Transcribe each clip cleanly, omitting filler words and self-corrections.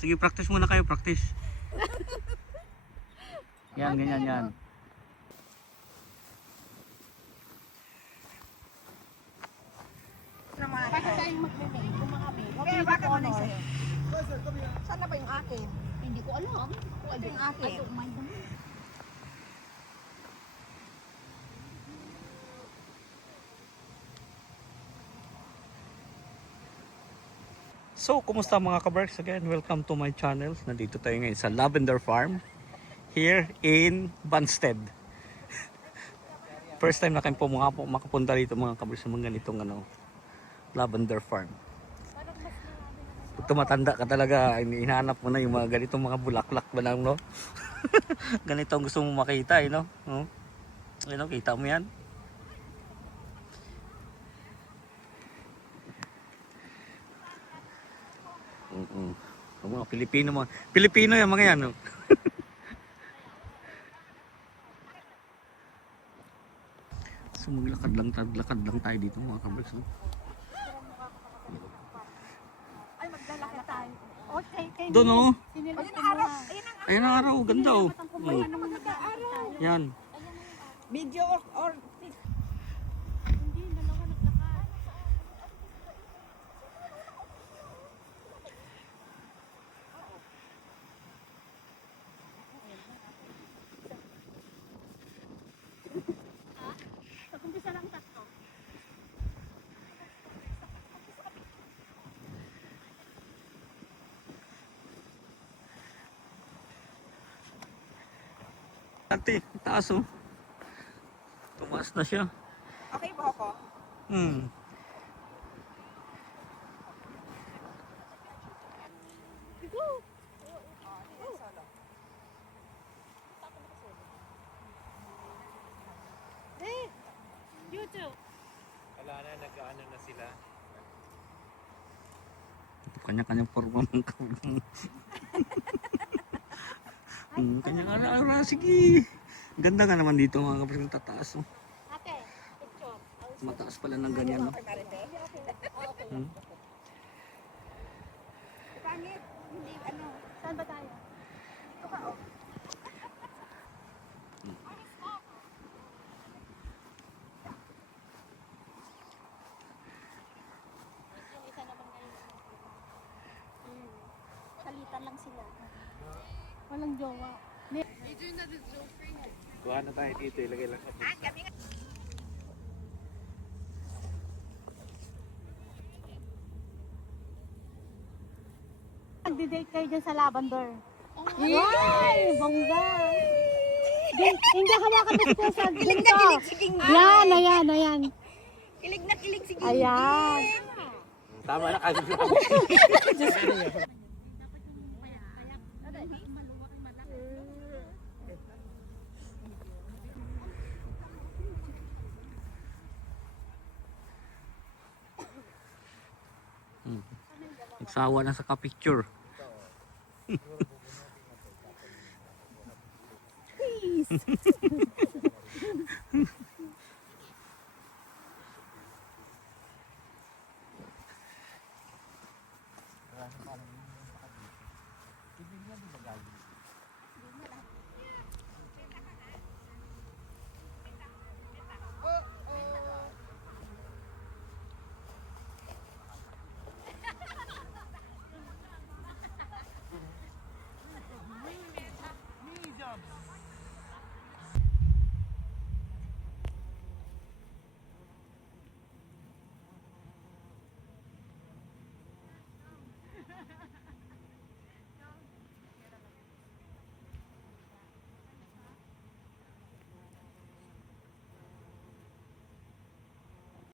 Sige, practice muna kayo, practice. Yan, ganyan yan. Bakit tayo mag-remake? Yung mga babe. Kaya bakit mo na sa'yo? Honor. Saan na ba yung akin? Hindi ko alam. Ito yung akin. I don't mind naman. So, kumusta mga kabarks? Again, welcome to my channel. Nandito tayo ngayon sa Lavender Farm here in Banstead. First time na kayo po makapunta dito mga kabarks sa mga ganitong Lavender Farm. Pag tumatanda ka talaga, hinahanap mo na yung mga ganitong mga bulaklak ba lang, no? Ganito ang gusto mo makita, no? Ayun, kita mo yan? Ang mga Pilipino yan mga yan, no? So maglakad lang tayo dito mga kabarks, no? Ay, maglalaki tayo. Okay, Doon, no? Ayun Ayun ang araw, ganda, oh. Yan. Video or Hindi, dalawa naglakad. Nag-umpisa lang tatlo. Ate, taas, oh. Tumaas na siya. okay ba ako? YouTube. Wala na, nag-ano na sila. Kanya-kanyang forma ng kabang. Kanyang ara-ara, sige. Ganda nga naman dito mga kabarks, yung tataas, oh. Ate, picture. Mataas pala ng ganyan, no? Okay, Marite? Hmm? Pangit. Hindi, ano. Saan ba tayo? Ito ka, oh. Yung isa naman ngayon. Salitan lang sila. Walang jowa. Kuha na tayo dito, ilagay lang sa puso. Nagdi-date kayo dyan sa Lavender. Ay, bongga. Hindi hawakan mo po sa Kilig na kilig si King. Ayan. Kilig na kilig si King. Ayan. Tama na kasi. Nagsawa na sa ka-picture.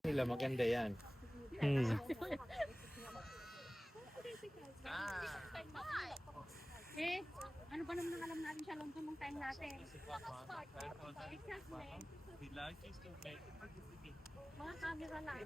Nila maganda yan. Eh, ano ba naman ang alam natin siya long tumong time natin? Mga camera lang.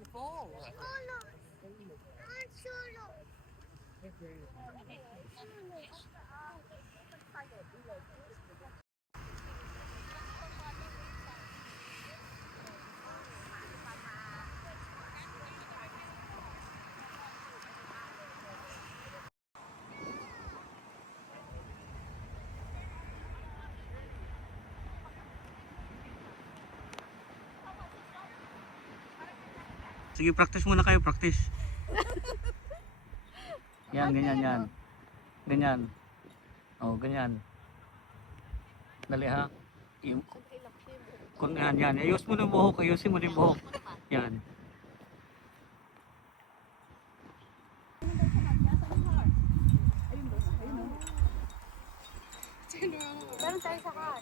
Sige, practice muna kayo, practice. Yan, ganyan yan. Ganyan. Oh, ganyan. Dali ha. Kung yan. Ayos mo na yung buhok, ayusin mo na yung buhok. Yan. Meron tayo sa car.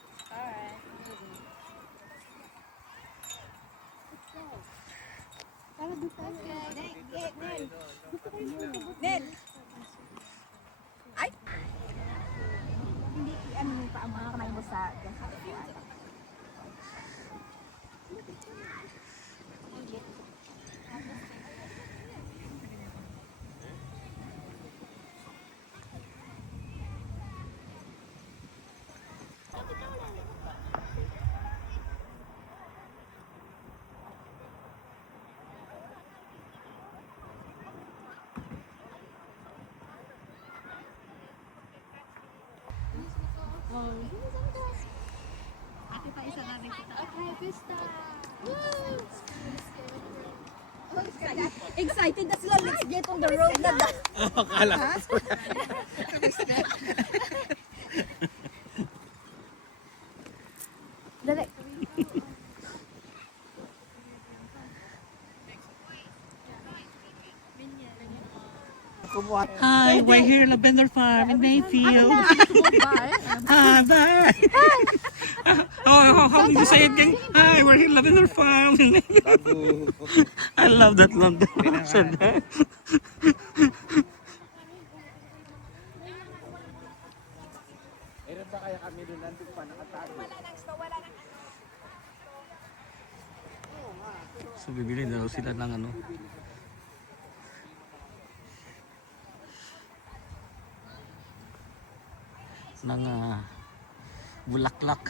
Tara, doon tayo. Nel! Ay! Hindi, ano yung pa ang mga kamay mo sa dyan sa upuan. Ate pa isa na rin kita. Okay, Krista. Excited na sila. Let's get on the road na. Akala ko. Dali. Hi, we're here at Lavender Farm in Mayfield. Hi, bye. How you say it again? Hi, we're here at Lavender Farm. I love that. Said that. Meron ba kaya kami doon nandun pa nakatago? So bibili na daw sila ng ano. Ng bulaklak.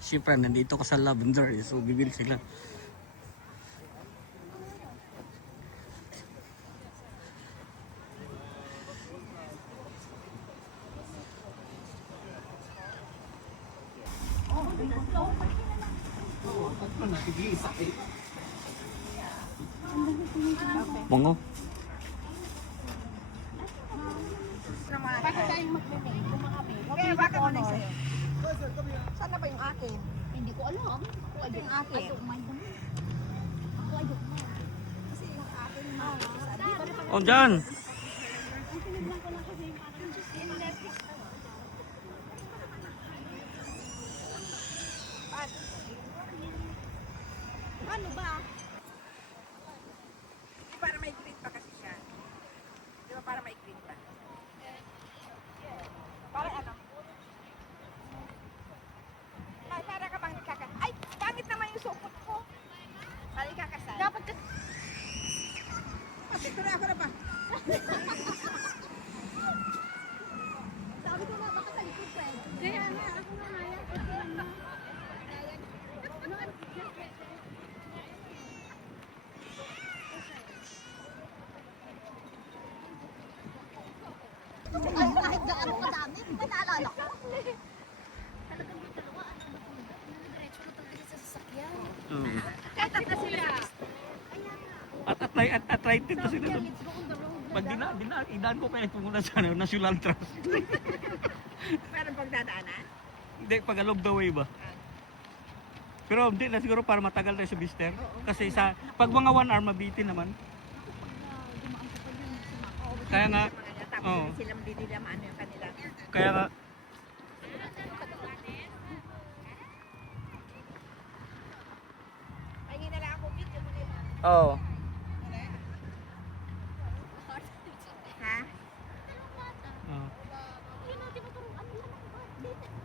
Siyempre nandito ka sa Lavender, so bibili sila. Mongo. Bakit tayong mag-remain? Kaya baka mo na sa'yo. Saan na ba yung akin? Hindi ko alam. Ako ay Yung akin. don't mind naman. Ako ay don't mind. Kasi yung akin na. Oh, dyan. Ano ba? Di para may green pa kasi siya. Di ba para may green pa? Para ano? Ay, para ka bang kakasal? Ay, pangit naman yung sukot ko. Para kakasal. Dapat ka... Ito na ako na ba? Sabi ko nga, baka sa likod pwede. Kaya nga, ako nga naya. Ay, kahit gaano kadami, hindi ba naalala ko? Talagang yung dalawa, diretso ko talaga sa sasakyan. Kahit na sila. At right din to sila. Let's go on the road. Pag idaan ko kaya ito muna sa National Trust. Meron pang dadaanan? Hindi, pag along the way ba? Pero hindi na siguro para matagal tayo sa Bister. Kasi pag mga 1 hour mabitin naman. Kaya nga, Tapos Oo. sila hindi nila maano yung kanila. kaya nga, Pahingin na lang ako video mo din. oh. Ha?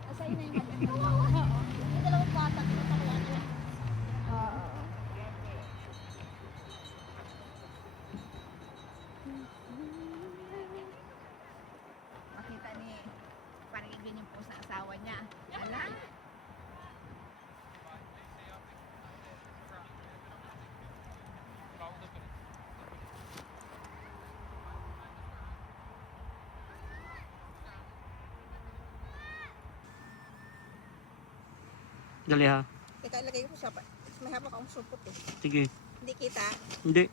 Asay na yung ano. Yung dalawang bata, tinatakuan nila. Makita ni parang ganyan po sa asawa niya. Ala? Dali ha. Teka, ilagay ko sa may hawak akong supot eh. Sige. Hindi kita. Hindi.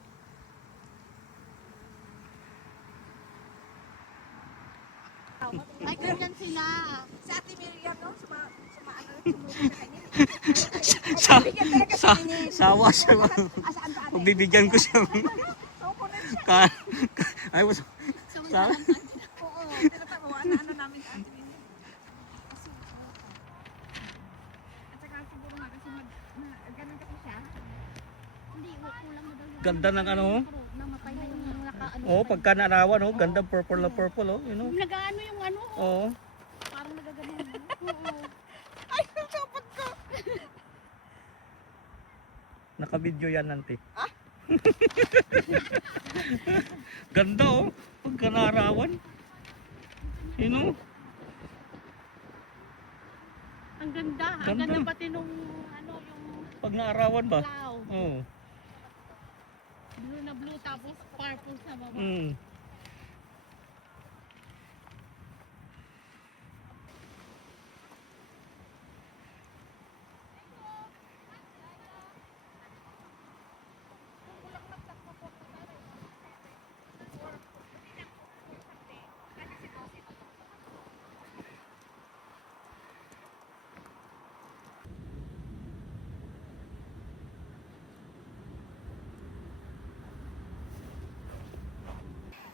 Ay, ganyan sila. Sa Ate Miriam, no? Sumunod sa kanya. Sa, Bigyan talaga sa, si Nene. sawa siya. Saan ba ate? Pagbibigyan ko siya. Sumunod siya. Ay, mas, sa, Oo. Tinatawa na ano namin sa Ate Miriam. At saka siguro nga kasi ganun kasi siya. Hindi, kulang na daw yung ganda ng ano. namatay na yung nakaano. Oh, pagka narawan, oh, ganda purple na purple, oh, you know. Nagaano yung ano, Oh, parang nagaganon. Oo. Ay, kapot ko. naka-video yan, nanti. Ganda, oh, pagka narawan. You know. Ang ganda. Ang Ganda. ganda pati nung ano, yung Pag naarawan ba? cloud. Oh. Blue na blue tapos purple sa baba. Mm.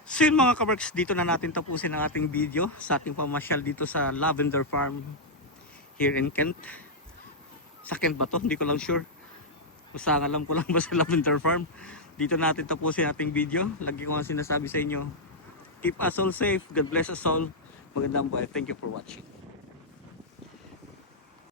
So yun mga kabarks, dito na natin tapusin ang ating video sa ating pamasyal dito sa Lavender Farm here in Kent. Sa Kent ba to? Hindi ko lang sure. Basta alam ko lang ba sa Lavender Farm. Dito natin tapusin ating video. Lagi ko nga sinasabi sa inyo, keep us all safe. God bless us all. Magandang buhay. Thank you for watching.